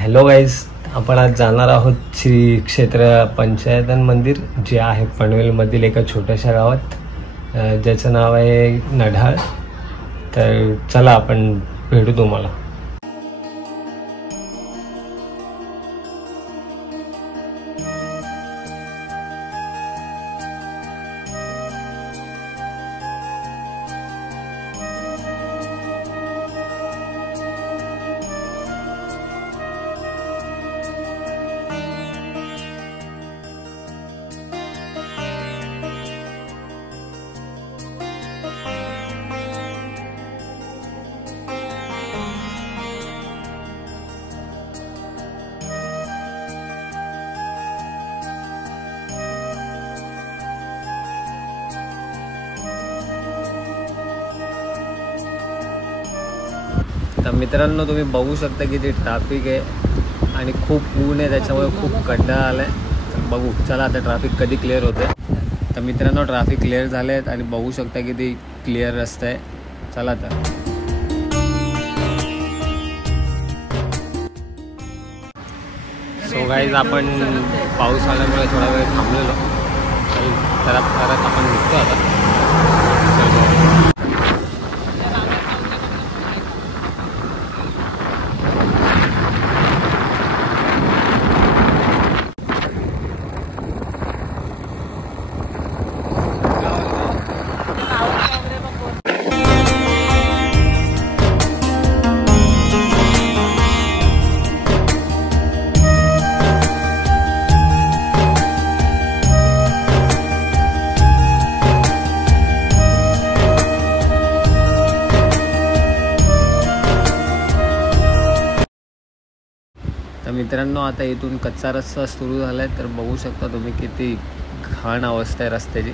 Hello guys, आपण आज जाणार आहोत श्री क्षेत्र पंचायतन मंदिर जे आहे पनवेलमधील एका छोट्याशा गावात, ज्याचं नाव आहे नढाळ. तर चला आपण भेटू तुम्हाला. तर मित्रांनो, तुम्ही बघू शकता की ते ट्रॅफिक आहे आणि खूप ऊन आहे, त्याच्यामुळे खूप खड्डा आला आहे. तर बघू, चला आता ट्रॅफिक कधी क्लिअर होते. तर मित्रांनो, ट्रॅफिक क्लिअर झाले आहेत आणि बघू शकता की ते क्लिअर रस्ता आहे. चला तर. सो गाईज, आपण पाऊस आल्यामुळे थोडा वेळ थांबलेलो, तर परत आपण निघतो आता. तर मित्रांनो, आता इथून कच्चा रस्ता सुरू झाला आहे. तर बघू शकता तुम्ही किती घाण अवस्था आहे रस्त्याची.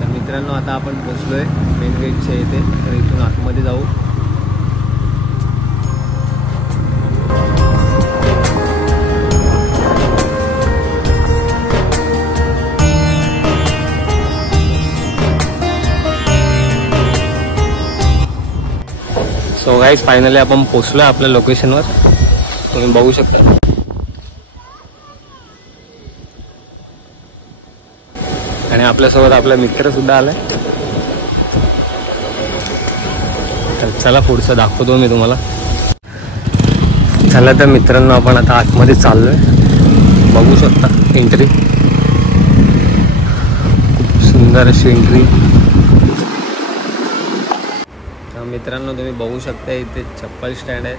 तर मित्रांनो, आता आपण पोचलोय मेन गेटच्या इथे. तर इथून आतमध्ये जाऊ. सो गाईज, फायनली आपण पोचलोय आपल्या लोकेशनवर. तुम्ही बघू शकता. आणि आपल्यासोबत आपला मित्र सुद्धा आलाय. तर चला, पुढचं दाखवतो मी तुम्हाला. चला तर मित्रांनो, आपण आता आतमध्ये चाललोय. बघू शकता एंट्री, खूप सुंदर अशी एंट्री. मित्रांनो, तुम्ही बघू शकता इथे चप्पल स्टँड आहे.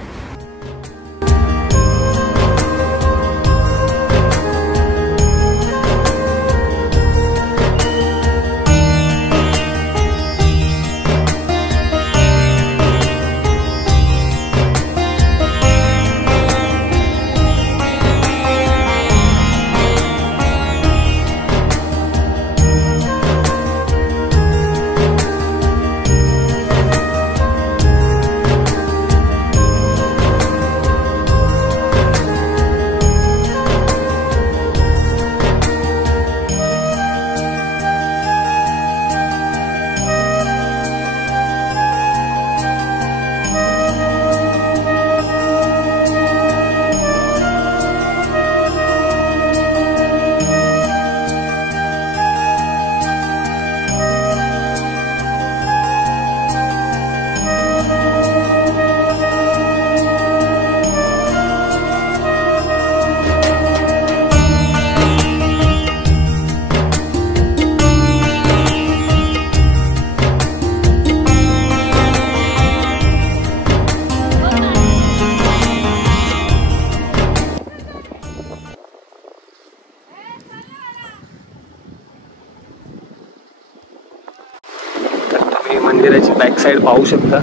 मंदिराची बॅक साइड पाहू शकता.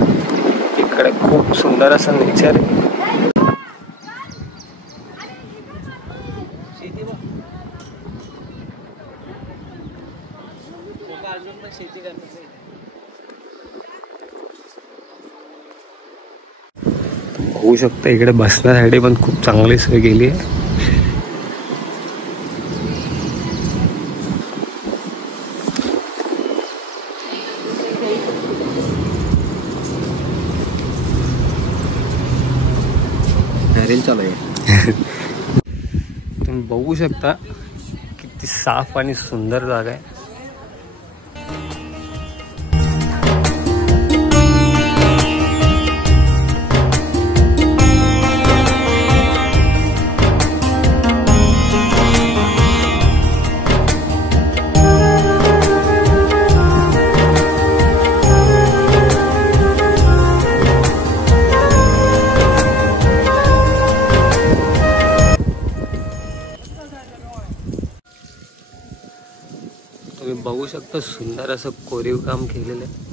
इकडे खूप सुंदर असं नेचर आहे. होऊ शकतं इकडे बसण्यासाठी पण खूप चांगली सोय केली आहे. सेल चालू आहे. तुम्ही बघू शकता किती साफ आणि सुंदर जागा आहे. तुम्ही बघू शकता सुंदर असं कोरीव काम केलेलं आहे.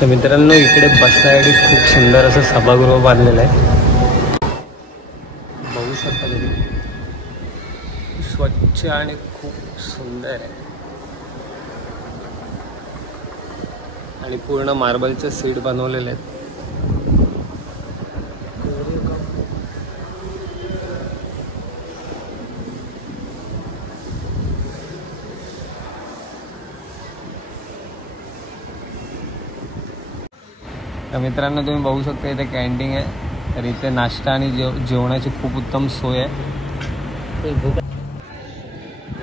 तर मित्रांनो इकडे बसण्यासाठी खूप सुंदर असं सभागृह बांधलेलं आहे. बघू शकता तुम्ही स्वच्छ आणि खूप सुंदर आहे आणि पूर्ण मार्बलचे सीट बनवलेले आहेत. तर मित्रांनो तुम्ही बघू शकता इथे कॅन्टीन आहे. तर इथे नाश्ता आणि जेवणाची खूप उत्तम सोय आहे.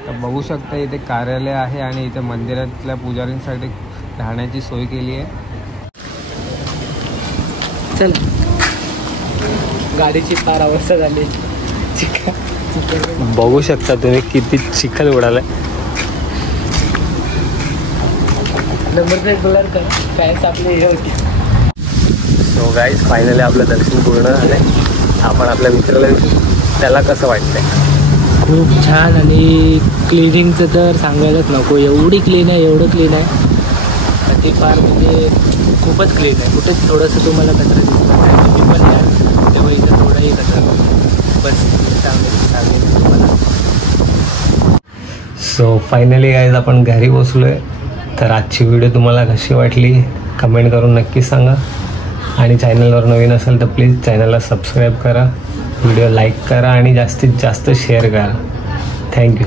तर बघू शकता इथे कार्यालय आहे आणि इथे मंदिरातल्या पुजारींसाठी राहण्याची सोय केली आहे. चल गाडीची फार अवस्था झाली. बघू शकता तुम्ही किती चिखल उडालाय. नंबर प्लेट ब्लर कर. फॅन्स आपले हे होते. सो गाईज फायनली आपलं दर्शन पूर्ण झालंय. आपण आपल्या मित्राला त्याला कसं वाटतंय? खूप छान. आणि क्लिनिंगचं तर सांगायलाच नको. एवढी क्लीन आहे, एवढं क्लीन आहे ते फार म्हणजे खूपच क्लीन आहे. कुठेच थोडंसं तुम्हाला कचरा दिसत नाही. तुम्ही पण या तेव्हा इथं थोडाही कचरा बस सांगेल तुम्हाला. सो फायनली गाईज आपण घरी पोचलोय. तर आजची व्हिडिओ तुम्हाला कशी वाटली कमेंट करून नक्की सांगा. आणि चॅनलवर नवीन असेल तर प्लीज चॅनलला सबस्क्राईब करा, व्हिडिओ लाईक करा आणि जास्तीत जास्त शेअर करा. थँक्यू.